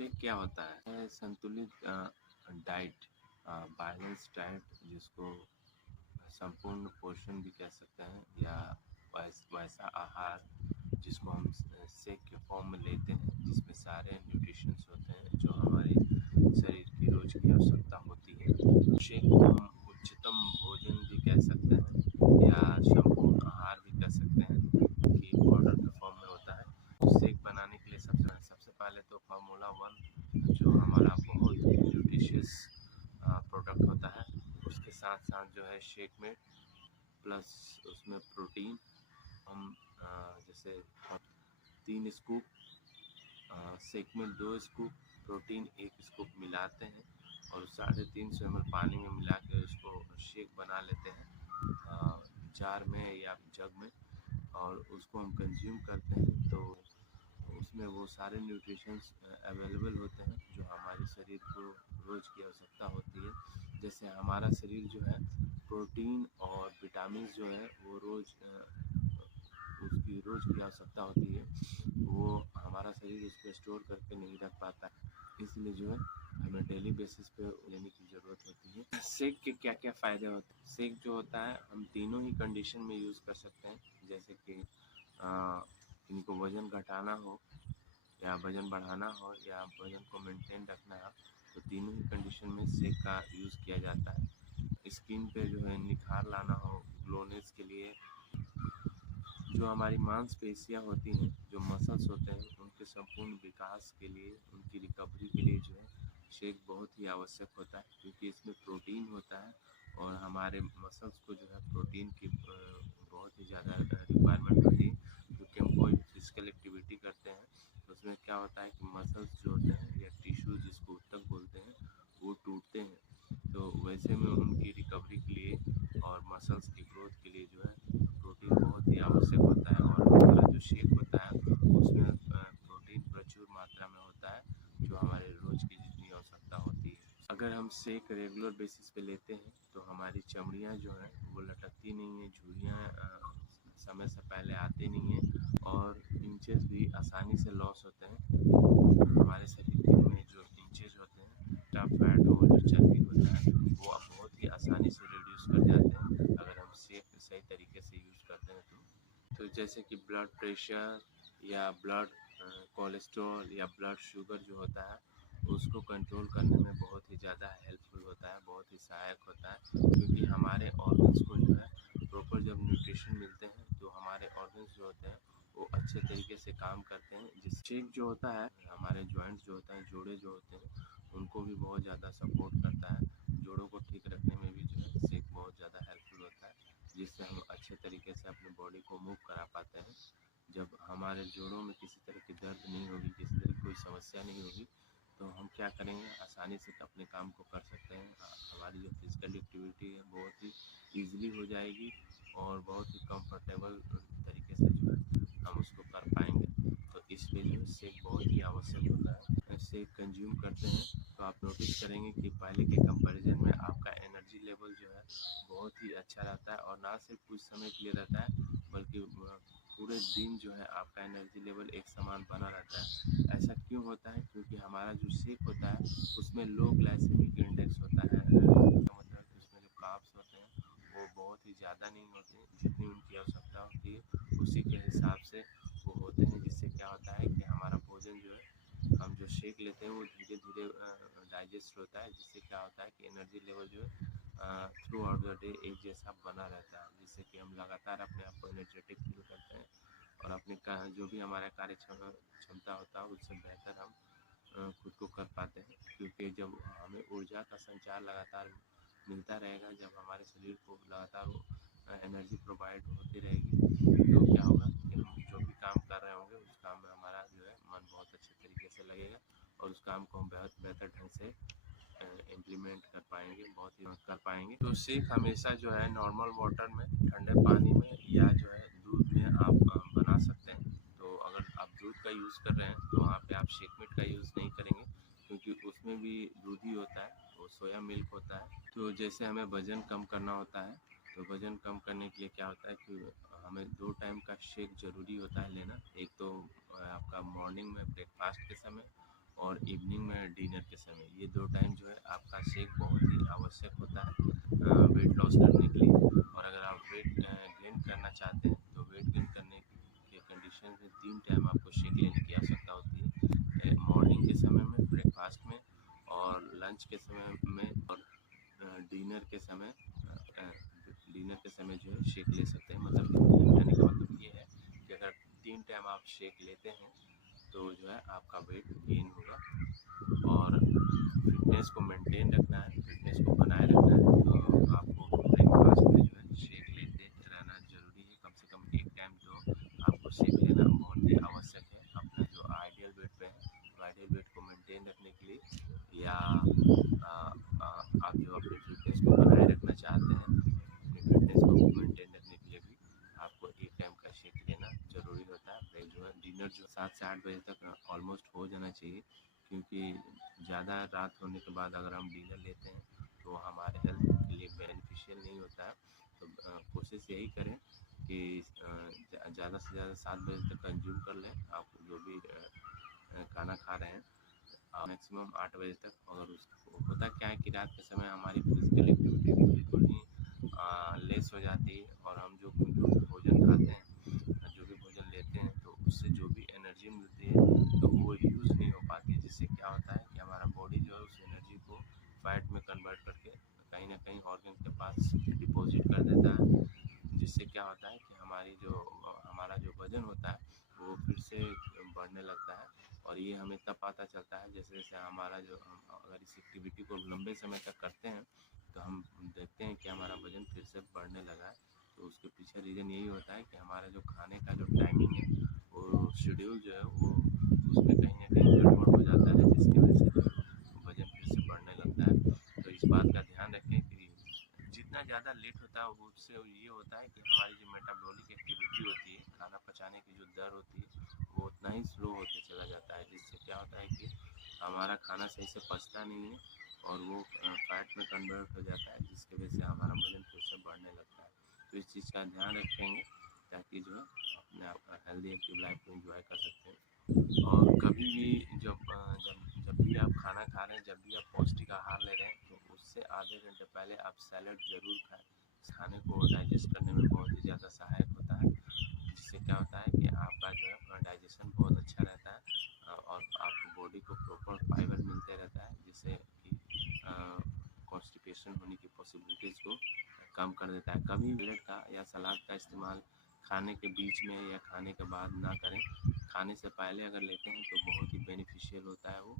Shake क्या होता है? संतुलित डाइट, बैलेंस डाइट, जिसको संपूर्ण पोषण भी कह सकते हैं, या वैसा आहार जिसको हम शेक के फॉर्म में लेते हैं, जिसमें सारे न्यूट्रिशंस होते हैं जो हमारे शरीर की रोज की आवश्यकता होती है। शेक को हम उच्चतम भोजन भी कह सकते हैं या संपूर्ण आहार भी कह सकते हैं, कि पाउडर के फॉर्म में होता है। शेक बनाने के लिए सबसे पहले तो फार्मूला 1 जो हमारा बहुत न्यूट्रिशियस प्रोडक्ट होता है, उसके साथ साथ जो है शेक में प्लस उसमें प्रोटीन हम जैसे 3 स्कूप, शेक में 2 स्कूप प्रोटीन, 1 स्कूप मिलाते हैं और 350 ml पानी में मिला के उसको शेक बना लेते हैं जार में या जग में, और उसको हम कंज्यूम करते हैं। तो उसमें वो सारे न्यूट्रिशंस अवेलेबल होते हैं जो हमारे शरीर को रोज़ की आवश्यकता होती है। जैसे हमारा शरीर जो है प्रोटीन और विटामिन जो है वो उसकी रोज़ की आवश्यकता होती है, वो हमारा शरीर उसको स्टोर करके नहीं रख पाता है, इसलिए जो है हमें डेली बेसिस पे लेने की ज़रूरत होती है। शेक के क्या क्या फ़ायदे होते हैं? शेक जो होता है हम तीनों ही कंडीशन में यूज़ कर सकते हैं, जैसे कि इनको वज़न घटाना हो या वज़न बढ़ाना हो या वज़न को मेंटेन रखना हो, तो तीनों ही कंडीशन में शेक का यूज़ किया जाता है। स्किन पे जो है निखार लाना हो, ग्लोनेस के लिए, जो हमारी मांसपेशियाँ होती हैं, जो मसल्स होते हैं, उनके संपूर्ण विकास के लिए, उनकी रिकवरी के लिए जो है शेक बहुत ही आवश्यक होता है, क्योंकि इसमें प्रोटीन होता है और हमारे मसल्स को जो है प्रोटीन की बहुत ही ज़्यादा रिक्वायरमेंट होती है, क्योंकि हम कोई फिजिकल एक्टिविटी करते हैं तो उसमें क्या होता है कि मसल्स जो होते हैं या टिश्यू जिसको ऊतक बोलते हैं वो टूटते हैं। तो वैसे में उनकी रिकवरी के लिए और मसल्स की ग्रोथ के लिए जो है प्रोटीन बहुत ही आवश्यक होता है, और हमारा जो शेक होता है उसमें प्रोटीन प्रचुर मात्रा में होता है, जो हमारे रोज़ की जितनी आवश्यकता होती है। अगर हम शेक रेगुलर बेसिस पे लेते हैं तो हमारी चमड़ियाँ जो हैं वो लटकती नहीं हैं, झुर्रियाँ समय से पहले आती नहीं हैं, और इंचेस भी आसानी से लॉस होते हैं। हमारे शरीर में जो इंचेस होते हैं, या फैट और जो चर्बी होता है, वो बहुत ही आसानी से रिड्यूस कर जाते हैं अगर हम शेक सही तरीके से यूज़ करते हैं तो जैसे कि ब्लड प्रेशर या ब्लड कोलेस्ट्रॉल या ब्लड शुगर जो होता है, उसको कंट्रोल करने में बहुत ही ज़्यादा हेल्पफुल होता है, बहुत ही सहायक होता है, क्योंकि हमारे ऑर्गन्स को जो है प्रॉपर जब न्यूट्रिशन मिलते हैं तो हमारे ऑर्गन्स जो होते हैं वो अच्छे तरीके से काम करते हैं। जिस शेक जो होता है हमारे जॉइंट्स जो होता है, जोड़े जो होते हैं, उनको भी बहुत ज़्यादा सपोर्ट करता है। जोड़ों को ठीक रखने में भी जो है शेक बहुत ज़्यादा हेल्पफुल होता है, जिससे हम अच्छे तरीके से अपने बॉडी को मूव करा पाते हैं। जब हमारे जोड़ों में किसी तरह की दर्द नहीं होगी, किसी तरह की कोई समस्या नहीं होगी, तो हम क्या करेंगे, आसानी से अपने काम को कर सकते हैं। हमारी जो फिजिकल एक्टिविटी है बहुत ही ईजिली हो जाएगी और बहुत ही कंफर्टेबल तरीके से जो है हम उसको कर पाएंगे। तो इसलिए जो है शेक बहुत ही आवश्यक होता है। शेक कंज्यूम करते हैं तो आप नोटिस करेंगे कि पहले के कंपैरिजन में आपका एनर्जी लेवल जो है बहुत ही अच्छा रहता है, और ना सिर्फ कुछ समय के लिए रहता है बल्कि पूरे दिन जो है आपका एनर्जी लेवल एक समान बना रहता है। ऐसा क्यों होता है? क्योंकि हमारा जो शेक होता है उसमें लो ग्लाइसेमिक इंडेक्स होता है, मतलब कि उसमें जो कार्ब्स होते हैं वो बहुत ही ज़्यादा नहीं होते हैं, जितनी उनकी आवश्यकता होती है उसी के हिसाब से वो होते हैं, जिससे क्या होता है कि हमारा भोजन जो है, हम जो शेक लेते हैं वो धीरे धीरे डाइजेस्ट होता है, जिससे क्या होता है कि एनर्जी लेवल जो है थ्रू आउट द डे एक जैसा बना रहता है, जिससे कि हम लगातार अपने आप को एनर्जेटिक फील करते हैं और अपने जो भी हमारा कार्य क्षमता होता है उससे बेहतर हम खुद को कर पाते हैं। क्योंकि जब हमें ऊर्जा का संचार लगातार मिलता रहेगा, जब हमारे शरीर को लगातार एनर्जी प्रोवाइड होती रहेगी, तो क्या होगा कि हम जो भी काम कर रहे होंगे उस काम में हमारा जो है मन बहुत अच्छे तरीके से लगेगा और उस काम को हम बहुत बेहतर ढंग से इम्प्लीमेंट कर पाएंगे, बहुत ही कर पाएंगे। तो शेक हमेशा जो है नॉर्मल वाटर में, ठंडे पानी में या जो है दूध में आप बना सकते हैं। तो अगर आप दूध का यूज़ कर रहे हैं तो वहाँ पे आप शेकमेट का यूज़ नहीं करेंगे, क्योंकि उसमें भी दूध ही होता है, वो सोया मिल्क होता है। तो जैसे हमें वज़न कम करना होता है, तो वज़न कम करने के लिए क्या होता है कि हमें 2 टाइम का शेक ज़रूरी होता है लेना। एक तो आपका मॉर्निंग में ब्रेकफास्ट के समय, और इवनिंग में डिनर के समय, ये 2 टाइम जो है आपका शेक बहुत ही आवश्यक होता है वेट लॉस करने के लिए। और अगर आप वेट गेन करना चाहते हैं तो वेट गेन करने के कंडीशन में 3 टाइम आपको शेक लेने की आवश्यकता होती है, मॉर्निंग के समय में, ब्रेकफास्ट में, और लंच के समय में, और डिनर के समय। डिनर के समय जो है शेक ले सकते हैं। मतलब कहने का मतलब ये है कि अगर 3 टाइम आप शेक लेते हैं तो जो है आपका वेट गेन होगा। और फिटनेस को मेंटेन रखना है, फिटनेस को बनाए रखना है, तो आपको ब्रेकफास्ट में जो है शेक लेते रहना ज़रूरी है। कम से कम 1 टाइम तो आपको शेक लेना बहुत ही आवश्यक है अपना जो आइडियल वेट पे है। तो आइडियल वेट को मेंटेन रखने के लिए, या आप जो अपने फिटनेस को बनाए रखना चाहते हैं, अपने फिटनेस को मेंटेन रखने के लिए भी आपको 1 टाइम का शेक लेना ज़रूरी होता है। फिर जो है डिनर जो 7 से 8 बजे तक ऑलमोस्ट हो जाना चाहिए, क्योंकि ज़्यादा रात होने के बाद अगर हम डिनर लेते हैं तो हमारे हेल्थ के लिए बेनिफिशियल नहीं होता है। तो कोशिश यही करें कि ज़्यादा से ज़्यादा 7 बजे तक कंज्यूम कर लें आप जो भी खाना खा रहे हैं, मैक्सिमम 8 बजे तक। और होता क्या है कि रात के समय हमारी फिजिकल एक्टिविटी भी बिल्कुल ही लेस हो जाती है, और हम जो भी भोजन खाते हैं, जो भी भोजन लेते हैं, तो उससे जो भी एनर्जी मिलती है तो वो यूज़ नहीं हो पाती है, जिससे क्या होता है कि हमारा बॉडी जो है उस एनर्जी को फैट में कन्वर्ट करके कहीं ना कहीं ऑर्गन के पास डिपॉजिट कर देता है, जिससे क्या होता है कि हमारा जो वज़न होता है वो फिर से बढ़ने लगता है। और ये हमें तब पता चलता है जैसे जैसे हमारा जो हम अगर इस एक्टिविटी को लंबे समय तक करते हैं तो हम देखते हैं कि हमारा वज़न फिर से बढ़ने लगा है। तो उसके पीछे रीज़न यही होता है कि हमारा जो खाने का जो टाइमिंग है, वो शेड्यूल जो है वो उसमें कहीं न कहीं गड़बड़ हो जाता है, जिसकी वजह से जो है वज़न फिर से बढ़ने लगता है। तो इस बात का ध्यान रखें कि जितना ज़्यादा लेट होता है उससे ये होता है कि हमारी जो मेटाबॉलिक एक्टिविटी होती है, खाना पचाने की जो दर होती है वो उतना ही स्लो होते चला जाता है, जिससे क्या होता है कि हमारा खाना सही से पचता नहीं है और वो फैट में कन्वर्ट हो जाता है, जिसकी वजह से हमारा वज़न फिर से बढ़ने लगता है। तो इस चीज़ का ध्यान रखेंगे ताकि जो है अपने आप हेल्दी एक्टिव लाइफ को एंजॉय कर सकते हैं। और कभी भी जब भी आप खाना खा रहे हैं, जब भी आप पौष्टिक आहार ले रहे हैं, तो उससे आधे घंटे पहले आप सैलड ज़रूर खाएँ। इस खाने को डाइजेस्ट करने में बहुत ही ज़्यादा सहायक होता है, जिससे क्या होता है कि आपका जो है डाइजेशन बहुत अच्छा रहता है, और आपको बॉडी को प्रॉपर फाइबर मिलते रहता है, जिससे कि कॉन्स्टिपेशन होने की पॉसिबिलिटीज़ को कम कर देता है। कभी सैलेड का या सलाद का इस्तेमाल खाने के बीच में या खाने के बाद ना करें। खाने से पहले अगर लेते हैं तो बहुत ही बेनिफिशियल होता है वो।